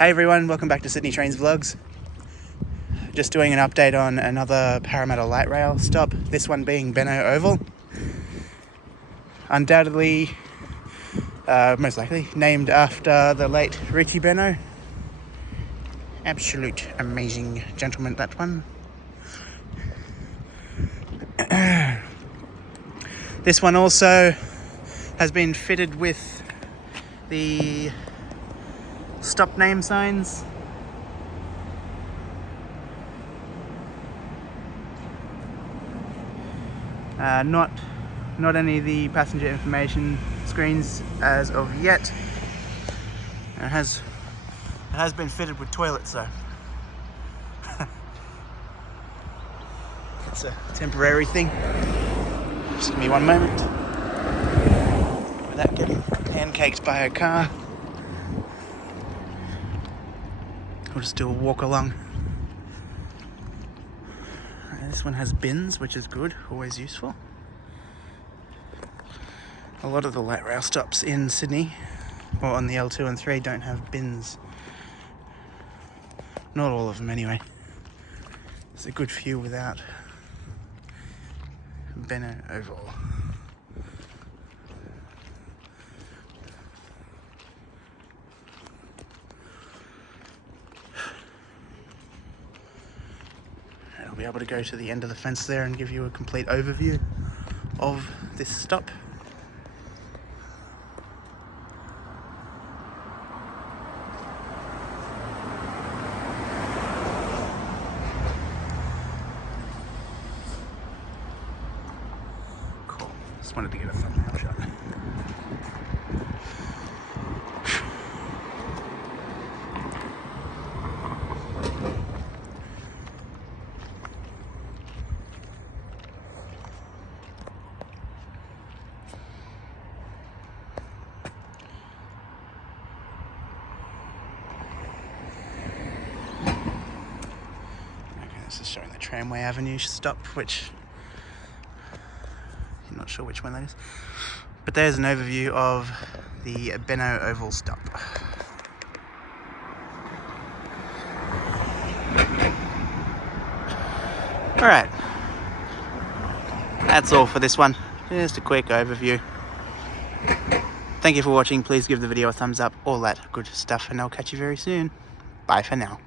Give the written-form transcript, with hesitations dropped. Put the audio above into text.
Hey everyone, welcome back to Sydney Trains Vlogs. Just doing an update on another Parramatta light rail stop, this one being Benaud Oval. Undoubtedly, most likely, named after the late Richie Benaud. Absolute amazing gentleman, that one. This one also has been fitted with the stop name signs. Not any of the passenger information screens as of yet. It has been fitted with toilets though. It's a temporary thing. Just give me one moment without getting pancaked by a car. We'll just do a walk along. This one has bins, which is good, always useful. A lot of the light rail stops in Sydney, or on the L2 and 3, don't have bins. Not all of them anyway. It's a good few without. Benaud Oval. I'll be able to go to the end of the fence there and give you a complete overview of this stop. Cool. Just wanted to get a thumbnail shot. This is showing the Tramway Avenue stop, which I'm not sure which one that is. But there's an overview of the Benaud Oval stop. Alright, that's all for this one. Just a quick overview. Thank you for watching. Please give the video a thumbs up, all that good stuff, and I'll catch you very soon. Bye for now.